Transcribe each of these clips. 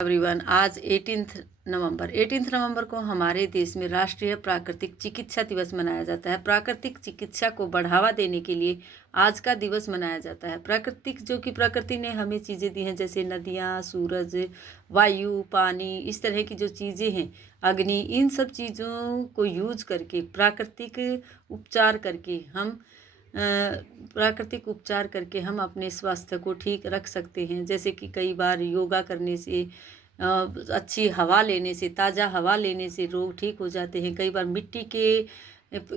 Everyone, आज 18 नवंबर को हमारे देश में राष्ट्रीय प्राकृतिक चिकित्सा दिवस मनाया जाता है। प्राकृतिक चिकित्सा को बढ़ावा देने के लिए आज का दिवस मनाया जाता है। जो कि प्रकृति ने हमें चीज़ें दी हैं, जैसे नदियाँ, सूरज, वायु, पानी, इस तरह की जो चीज़ें हैं, अग्नि, इन सब चीज़ों को यूज करके प्राकृतिक उपचार करके हम अपने स्वास्थ्य को ठीक रख सकते हैं। जैसे कि कई बार योगा करने से, अच्छी हवा लेने से, ताज़ा हवा लेने से रोग ठीक हो जाते हैं। कई बार मिट्टी के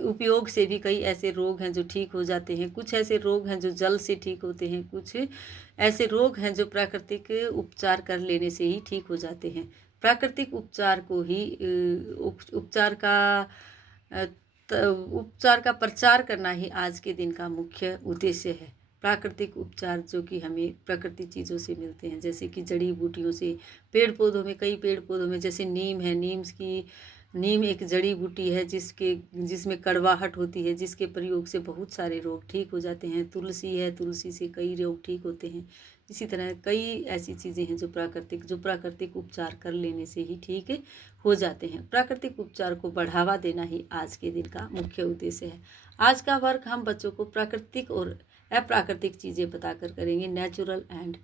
उपयोग से भी कई ऐसे रोग हैं जो ठीक हो जाते हैं। कुछ ऐसे रोग हैं जो जल से ठीक होते हैं, कुछ ऐसे रोग हैं जो प्राकृतिक उपचार कर लेने से ही ठीक हो जाते हैं। प्राकृतिक उपचार को ही उपचार का प्रचार करना ही आज के दिन का मुख्य उद्देश्य है। प्राकृतिक उपचार जो कि हमें प्रकृति चीज़ों से मिलते हैं, जैसे कि जड़ी बूटियों से, पेड़ पौधों में, कई पेड़ पौधों में, जैसे नीम है। नीम एक जड़ी बूटी है जिसमें कड़वाहट होती है, जिसके प्रयोग से बहुत सारे रोग ठीक हो जाते हैं। तुलसी है, तुलसी से कई रोग ठीक होते हैं। इसी तरह कई ऐसी चीज़ें हैं जो प्राकृतिक उपचार कर लेने से ही ठीक हो जाते हैं। प्राकृतिक उपचार को बढ़ावा देना ही आज के दिन का मुख्य उद्देश्य है। आज का वर्क हम बच्चों को प्राकृतिक और अप्राकृतिक चीज़ें बताकर करेंगे। नेचुरल एंड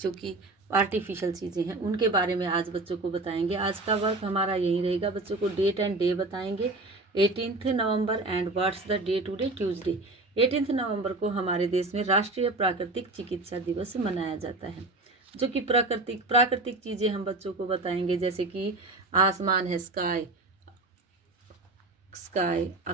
जो कि आर्टिफिशियल चीज़ें हैं, उनके बारे में आज बच्चों को बताएंगे। आज का वर्क हमारा यही रहेगा। बच्चों को डेट एंड डे बताएंगे। 18 November and what's the day today, Tuesday. 18 नवंबर को हमारे देश में राष्ट्रीय प्राकृतिक चिकित्सा दिवस मनाया जाता है। जो कि प्राकृतिक चीज़ें हम बच्चों को बताएंगे, जैसे कि आसमान है, स्काई,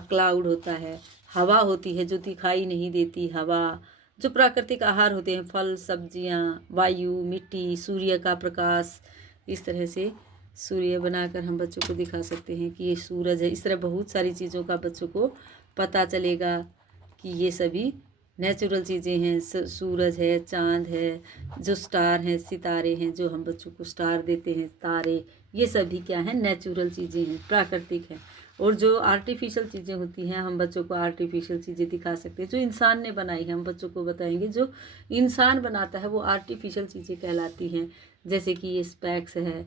क्लाउड होता है, हवा होती है जो दिखाई नहीं देती हवा, जो प्राकृतिक आहार होते हैं, फल, सब्जियां, वायु, मिट्टी, सूर्य का प्रकाश। इस तरह से सूर्य बनाकर हम बच्चों को दिखा सकते हैं कि ये सूरज है। इस तरह बहुत सारी चीज़ों का बच्चों को पता चलेगा कि ये सभी नेचुरल चीज़ें हैं। सूरज है, चांद है, जो स्टार हैं, सितारे हैं, जो हम बच्चों को स्टार देते हैं, तारे, ये सभी क्या हैं? नेचुरल चीज़ें हैं, प्राकृतिक हैं। और जो आर्टिफिशियल चीज़ें होती हैं, हम बच्चों को आर्टिफिशियल चीज़ें दिखा सकते हैं। जो इंसान ने बनाई है, हम बच्चों को बताएंगे। जो इंसान बनाता है वो आर्टिफिशियल चीज़ें कहलाती हैं। जैसे कि ये स्पेक्स है,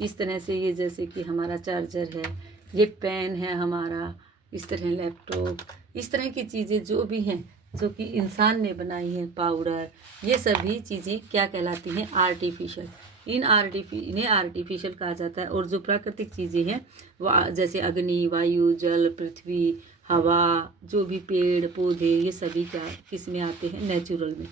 इस तरह से ये, जैसे कि हमारा चार्जर है, ये पेन है हमारा, इस तरह लैपटॉप, इस तरह की चीज़ें जो भी हैं जो कि इंसान ने बनाई है, पाउडर, ये सभी चीज़ें क्या कहलाती हैं? आर्टिफिशियल। इन्हें आर्टिफिशियल कहा जाता है। और जो प्राकृतिक चीज़ें हैं वो जैसे अग्नि, वायु, जल, पृथ्वी, हवा, जो भी पेड़ पौधे, ये सभी क्या किस में आते हैं? नेचुरल में।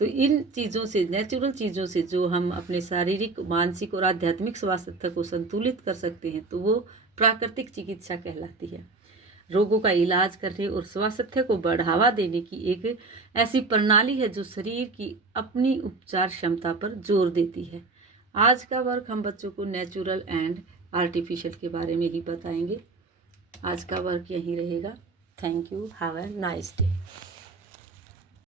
तो इन चीज़ों से, नेचुरल चीज़ों से जो हम अपने शारीरिक, मानसिक और आध्यात्मिक स्वास्थ्य को संतुलित कर सकते हैं, तो वो प्राकृतिक चिकित्सा कहलाती है। रोगों का इलाज करने और स्वास्थ्य को बढ़ावा देने की एक ऐसी प्रणाली है जो शरीर की अपनी उपचार क्षमता पर जोर देती है। आज का वर्क हम बच्चों को नेचुरल एंड आर्टिफिशियल के बारे में ही बताएंगे। आज का वर्क यही रहेगा। Thank you. Have a nice day.